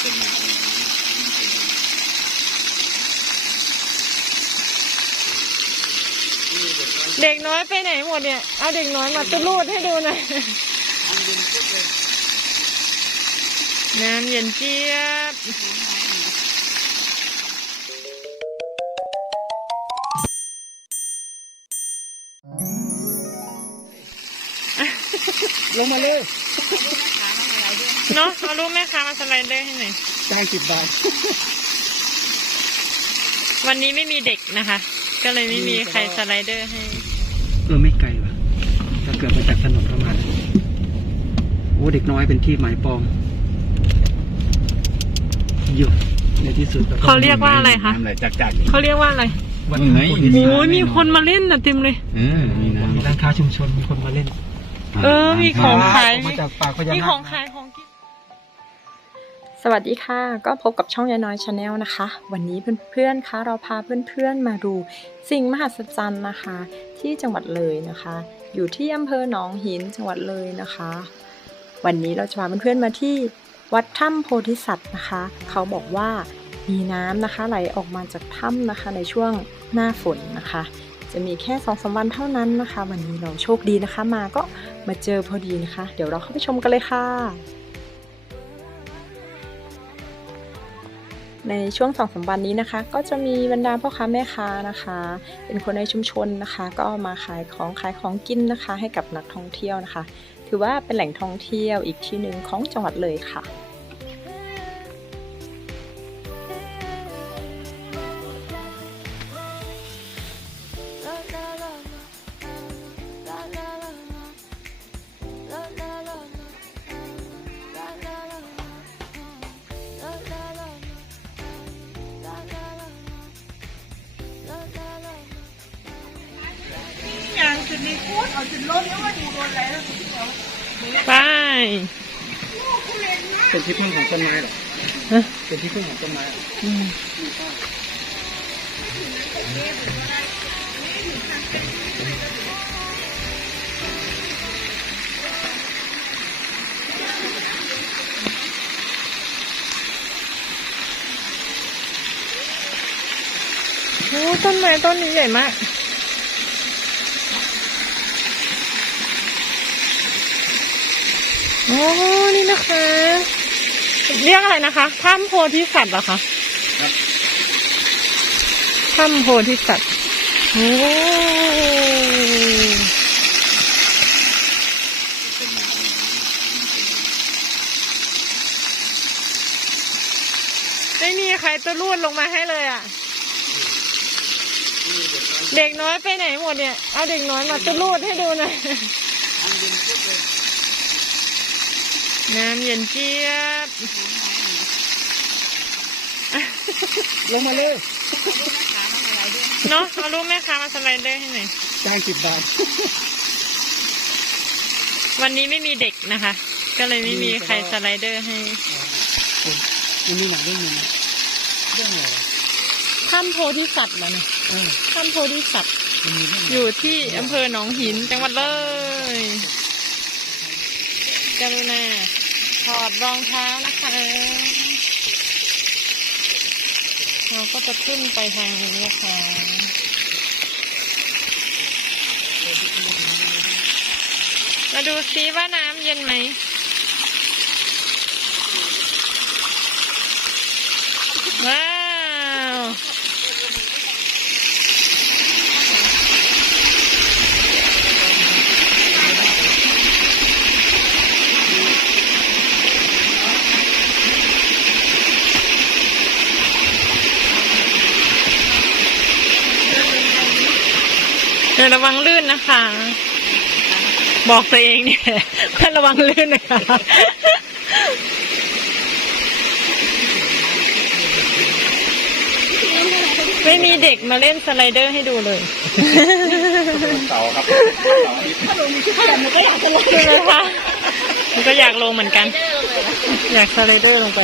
เด็กน้อยไปไหนหมดเนี่ย เอาเด็กน้อยมาตุลูดให้ดูหน่อย น้ำเย็นเจี๊ยบ ลงมาเลย เนาะเอารูปแม่ค้ามาสไลเดอร์ให้หน่อยจ่ายสิบบาทวันนี้ไม่มีเด็กนะคะ ก็เลยไม่มีใครสไลเดอร์ให้ เออไม่ไกลว่ะถ้าเกิดมาจากถนนประมาณโอ้เด็กน้อยเป็นที่หมายปองอยู่ในที่สุดเขาเรียกว่าอะไรคะน้ำไหลจากจากเขาเรียกว่าอะไรวัดนี่ไงโพธิโอ้สัตว์ยมีคนมาเล่นนะเต็มเลย เออมีน้ำ มีร้านค้าชุมชนมีคนมาเล่น เออมีของขาย ออกมาจากปากพญานาค มีของขายของกิน สวัสดีค่ะ ก็พบกับช่องยายน้อยชาแนลนะคะ วันนี้เพื่อนๆคะเราพาเพื่อนๆมาดูสิ่งมหัศจรรย์นะคะ ที่จังหวัดเลยนะคะ อยู่ที่อำเภอหนองหินจังหวัดเลยนะคะ วันนี้เราจะพาเพื่อนๆมาที่วัดถ้ำโพธิสัตว์นะคะ เขาบอกว่ามีน้ำนะคะไหลออกมาจากถ้ำนะคะ ในช่วงหน้าฝนนะคะ จะมีแค่สองสามวันเท่านั้นนะคะ วันนี้เราโชคดีนะคะ มาก็มาเจอพอดีนะคะ เดี๋ยวเราเข้าไปชมกันเลยค่ะ ในช่วงสองสามวันนี้นะคะ ก็จะมีบรรดาพ่อค้าแม่ค้านะคะ เป็นคนในชุมชนนะคะ ก็มาขายของขายของกินนะคะ ให้กับนักท่องเที่ยวนะคะ ถือว่าเป็นแหล่งท่องเที่ยวอีกที่หนึ่งของจังหวัดเลยค่ะ ไปเป็นที่พึ่งของต้นไม้เหรอฮะเป็นที่พึ่งของต้นไม้เหรอโอ้ต้นไม้ต้นนี้ใหญ่มาก โอ้นี่นะคะ เรียกอะไรนะคะ ถ้ำโพธิสัตว์เหรอคะถ้ำโพธิสัตว์โอ้ไม่มีใครตัวรูดลงมาให้เลยอะ เด็กน้อยไปไหนหมดเนี่ย เอาเด็กน้อยมาตัวรูดให้ดูหน่อย น้ำเย็นเจี๊ยบ ลงมาเลยเนาะเอารูปแม่ค้ามาสไลเดอร์ให้หน่อยจ่ายสิบบาทวันนี้ไม่มีเด็กนะคะ ก็เลยไม่มีใครสไลเดอร์ให้คุณมันมีหนังเรื่องหนึงนะเรื่องอะไรวะถ้ำโพธิสัตว์เหรอเนี่ยเออถ้ำโพธิสัตว์มันมีเรื่องอยู่ที่อำเภอหนองหินจังหวัดเลยกรุณาถ อดรองเท้านะคะ เราก็จะขึ้นไปทางนี้ค่ะมาดูซิว่าน้ำเย็นไหมว้าว เดี๋ยว ระวังลื่นนะคะ บอกตัวเองเนี่ยว่าระวังลื่นนะคะไม่มีเด็กมาเล่นสไลเดอร์ให้ดูเลยเสาครับเสาที่ใช่ไหมคะมันก็อยากลงเหมือนกัน อยากสไลเดอร์ลงไป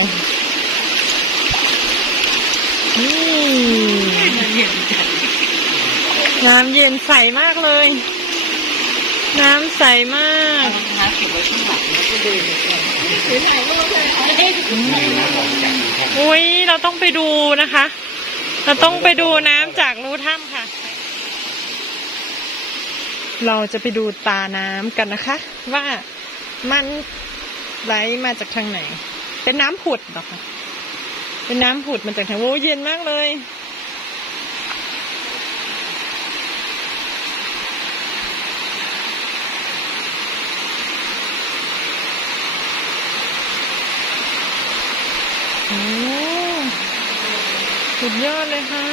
อืม น้ำเย็นใสมากเลย น้ำใสมากไหนนะของจากอุ้ยเราต้องไปดูนะคะ เราต้องไปดูน้ำจากรูถ้ำค่ะ เราจะไปดูตาน้ำกันนะคะ ว่ามันไหลมาจากทางไหน เป็นน้ำผุดเหรอคะเป็นน้ำผุดมาจากทางโอ้เย็นมากเลย โอ้สุดยอดเลยค่ะ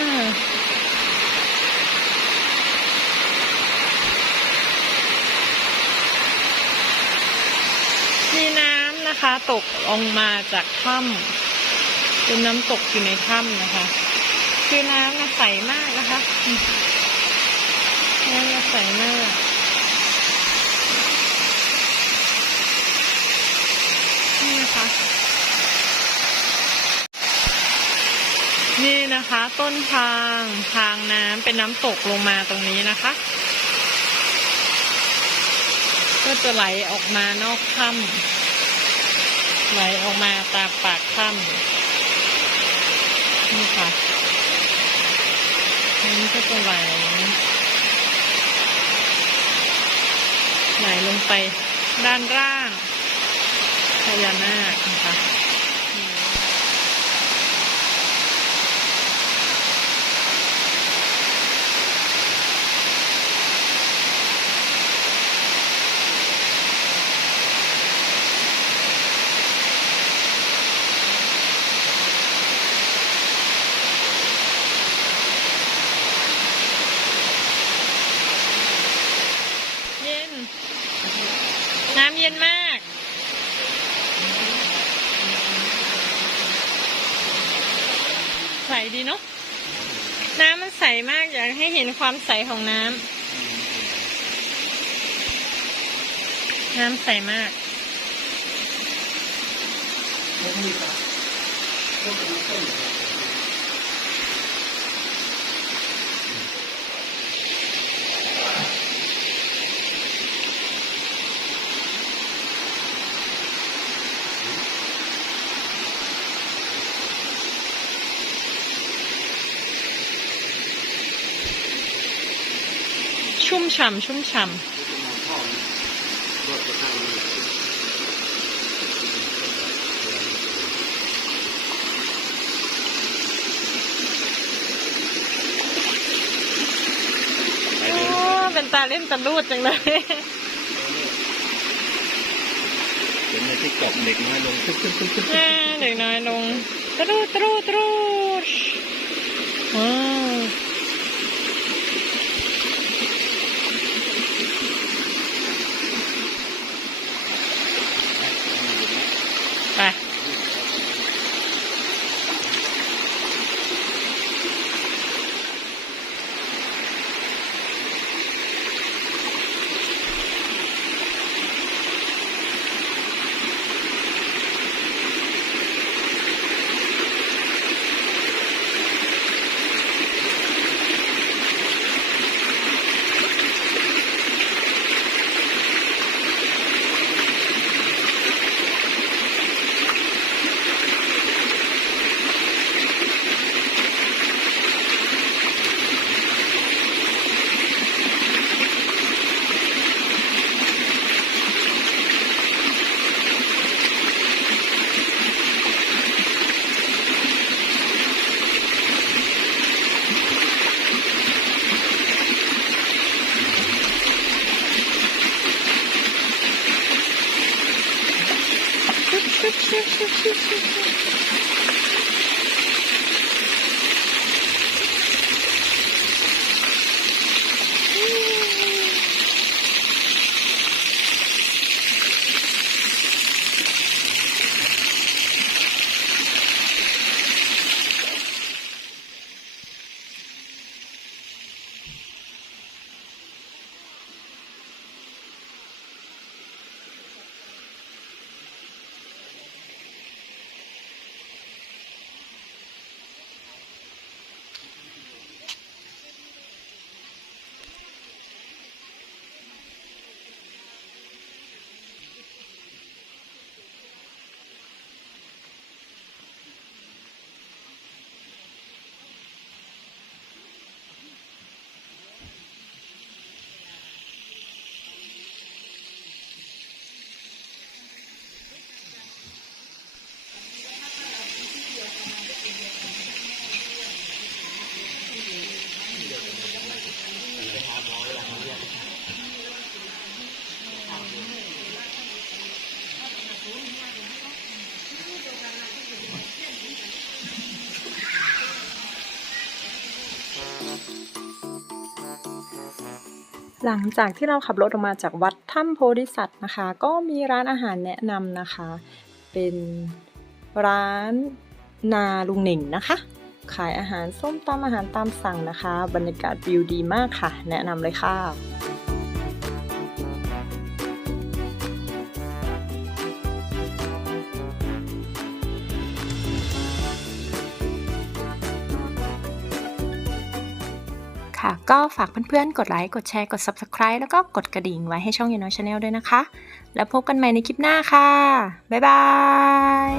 มีน้ำนะคะ ตกลงมาจากถ้ำเป็นน้ำตกอยู่ในถ้ำนะคะ คือน้ำน่ะใสมากนะคะน้ำน่ะใสมากนี่นะคะ นะคะ ต้นทางทางน้ำเป็นน้ำตกลงมาตรงนี้นะคะ ก็จะไหลออกมานอกถ้ำไหลออกมาตามปากถ้ำนี่ค่ะนี่ก็จะไหลไหลลงไปด้านล่างพญานาคนะคะนี่ เย็น น้ำ เย็นมาก ใสดีเนาะน้ำมันใสมากอยากให้เห็นความใสของน้ำน้ำใสมาก ชุ่มฉ่ำชุ่มฉ่ำโอ้เป็นตาเล่นตะลูดจังเลยเห็นในที่กบเด็กน้อยลงตึ๊กตึ๊กตึ๊กตึ๊กอ่าเด็กน้อยลงตรูดตรูดตรูดว้า หลังจากที่เราขับรถออกมาจากวัดถ้ำโพธิสัตว์นะคะ ก็มีร้านอาหารแนะนำนะคะ เป็นร้านนาลุงหนิงนะคะ ขายอาหารส้มตำอาหารตามสั่งนะคะ บรรยากาศวิวดีมากค่ะ แนะนำเลยค่ะ ค่ะ ก็ฝากเพื่อนๆ กดไลค์ กดแชร์ กด Subscribe แล้วก็กดกระดิ่งไว้ให้ช่องยาน้อยชาแนลด้วยนะคะ แล้วพบกันใหม่ในคลิปหน้าค่ะ บ๊ายบาย